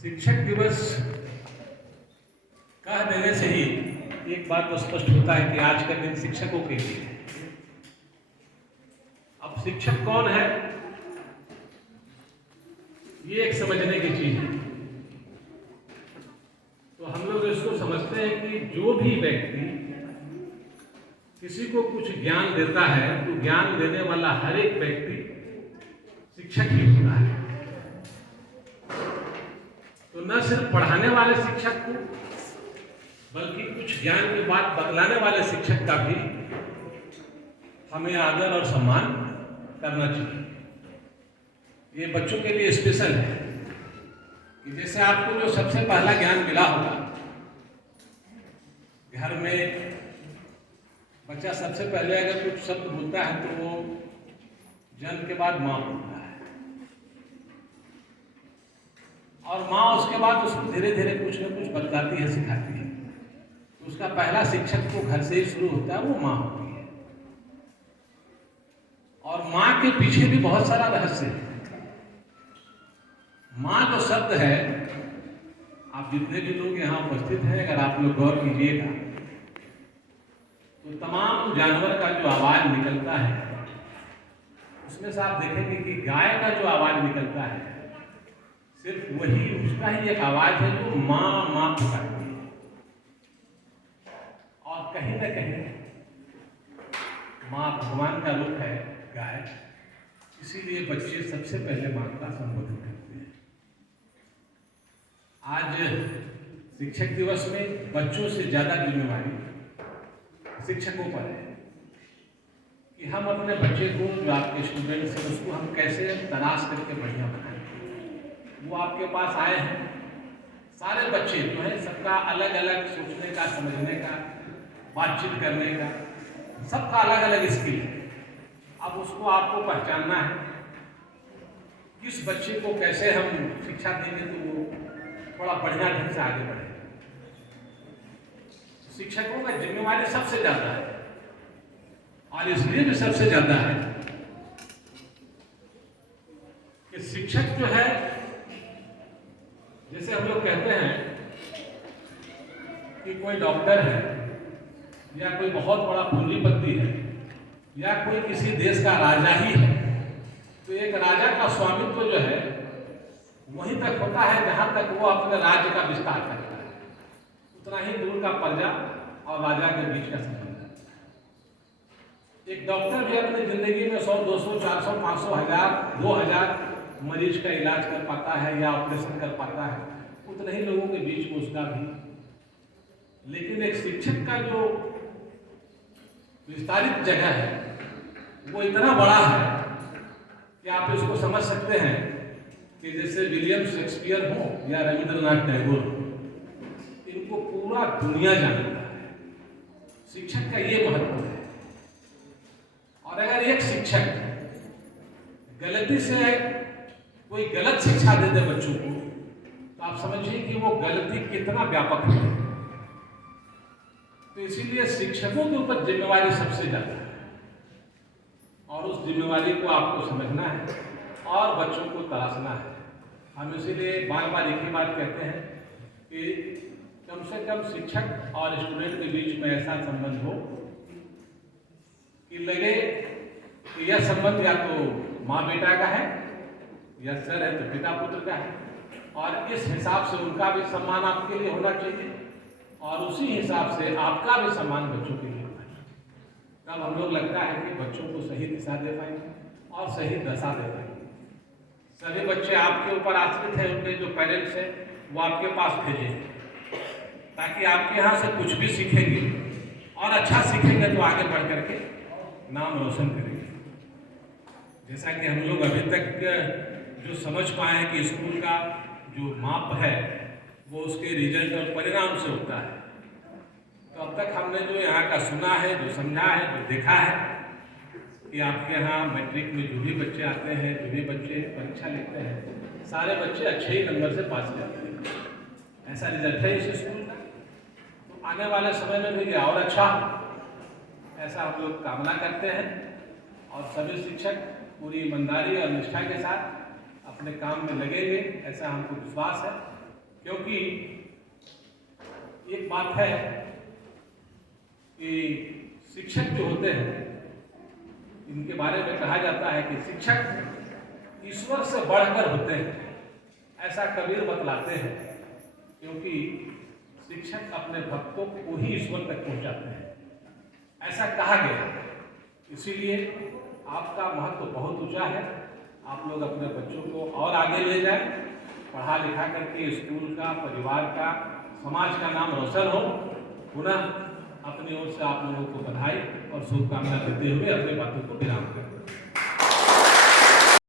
शिक्षक दिवस कह देने से ही एक बात तो स्पष्ट होता है कि आज का दिन शिक्षकों के लिए है। अब शिक्षक कौन है, ये एक समझने की चीज है। तो हम लोग इसको समझते हैं कि जो भी व्यक्ति किसी को कुछ ज्ञान देता है तो ज्ञान देने वाला हर एक व्यक्ति शिक्षक ही होता है। तो न सिर्फ पढ़ाने वाले शिक्षक को बल्कि कुछ ज्ञान की बात बतलाने वाले शिक्षक का भी हमें आदर और सम्मान करना चाहिए। ये बच्चों के लिए स्पेशल है कि जैसे आपको जो सबसे पहला ज्ञान मिला होगा, घर में बच्चा सबसे पहले अगर कुछ शब्द बोलता है तो वो जन्म के बाद माँ बोलता है, और माँ उसके बाद उसको धीरे धीरे कुछ न कुछ बताती है, सिखाती है। तो उसका पहला शिक्षक तो घर से ही शुरू होता है, वो माँ होती है। और माँ के पीछे भी बहुत सारा रहस्य है। माँ जो शब्द है, आप जितने भी लोग यहाँ उपस्थित हैं, अगर आप लोग गौर कीजिएगा तो तमाम जानवर का जो आवाज निकलता है उसमें से आप देखेंगे कि गाय का जो आवाज निकलता है सिर्फ वही, उसका ही एक आवाज है जो माँ माँ पुकारती है। और कहीं न कहीं माँ भगवान का रूप है गाय, इसीलिए बच्चे सबसे पहले माँ का संबोधन करते हैं। आज शिक्षक दिवस में बच्चों से ज्यादा जिम्मेवारी शिक्षकों पर है कि हम अपने बच्चे को, जो आपके स्टूडेंट्स हैं, उसको हम कैसे तलाश करके बढ़िया बनाएं। वो आपके पास आए हैं, सारे बच्चे जो है सबका अलग अलग सोचने का, समझने का, बातचीत करने का, सबका अलग अलग स्किल है। अब उसको आपको पहचानना है, किस बच्चे को कैसे हम शिक्षा देंगे तो वो थोड़ा बढ़िया ढंग से आगे बढ़े। शिक्षकों का जिम्मेवारी सबसे ज्यादा है, और इसलिए भी सबसे ज्यादा है कि शिक्षक जो है, जैसे हम लोग कहते हैं कि कोई डॉक्टर है या कोई बहुत बड़ा पूंजीपति है या कोई किसी देश का राजा ही है, तो एक राजा का स्वामित्व जो है वहीं तक होता है जहां तक वो अपने राज्य का विस्तार करता है। उतना ही दूर का प्रजा और राजा के बीच का संबंध है। एक डॉक्टर भी अपनी जिंदगी में 100, 200, 400, 500, 1000, 2000 मरीज का इलाज कर पाता है या ऑपरेशन कर पाता है, उतने ही लोगों के बीच में उसका भी। लेकिन एक शिक्षक का जो विस्तारित जगह है वो इतना बड़ा है कि आप इसको समझ सकते हैं कि जैसे विलियम शेक्सपियर हो या रविंद्रनाथ टैगोर, इनको पूरा दुनिया जानता है। शिक्षक का ये महत्व है। और अगर एक शिक्षक गलती से कोई गलत शिक्षा दे दे बच्चों को, तो आप समझिए कि वो गलती कितना व्यापक है। तो इसीलिए शिक्षकों के ऊपर जिम्मेवारी सबसे ज्यादा है, और उस जिम्मेवारी को आपको समझना है और बच्चों को तलाशना है। हम इसीलिए बार बार एक ही बात कहते हैं कि कम से कम शिक्षक और स्टूडेंट के बीच में ऐसा संबंध हो कि लगे कि यह संबंध या तो माँ बेटा का है या सर है तो पिता पुत्र का है, और इस हिसाब से उनका भी सम्मान आपके लिए होना चाहिए और उसी हिसाब से आपका भी सम्मान बच्चों के लिए होना चाहिए। तब हम लोग लगता है कि बच्चों को सही दिशा दे पाएंगे और सही दशा दे पाएंगे। सभी बच्चे आपके ऊपर आश्रित हैं, उनके जो पेरेंट्स हैं वो आपके पास भेजें ताकि आपके यहाँ से कुछ भी सीखेंगे और अच्छा सीखेंगे तो आगे बढ़ करके नाम रोशन करेंगे। जैसा कि हम लोग अभी तक जो समझ पाए हैं कि स्कूल का जो माप है वो उसके रिजल्ट और परिणाम से होता है। तो अब तक हमने जो यहाँ का सुना है, जो समझा है, जो देखा है कि आपके यहाँ मैट्रिक में जो भी बच्चे आते हैं, जो भी बच्चे परीक्षा लिखते हैं, सारे बच्चे अच्छे ही नंबर से पास करते हैं। ऐसा रिजल्ट है इस स्कूल का। तो आने वाले समय में भी और अच्छा, ऐसा हम लोग कामना करते हैं। और सभी शिक्षक पूरी ईमानदारी और निष्ठा के साथ अपने काम में लगेंगे, ऐसा हमको विश्वास है। क्योंकि एक बात है कि शिक्षक जो होते हैं, इनके बारे में कहा जाता है कि शिक्षक ईश्वर से बढ़कर होते हैं, ऐसा कबीर बतलाते हैं। क्योंकि शिक्षक अपने भक्तों को ही ईश्वर तक पहुंचाते हैं, ऐसा कहा गया। इसीलिए आपका महत्व बहुत ऊंचा है। आप लोग अपने बच्चों को और आगे ले जाएं, पढ़ा लिखा करके स्कूल का, परिवार का, समाज का नाम रोशन हो। पुनः अपनी ओर से आप लोगों को बधाई और शुभकामना देते हुए अपनी बातों को विराम करते हैं।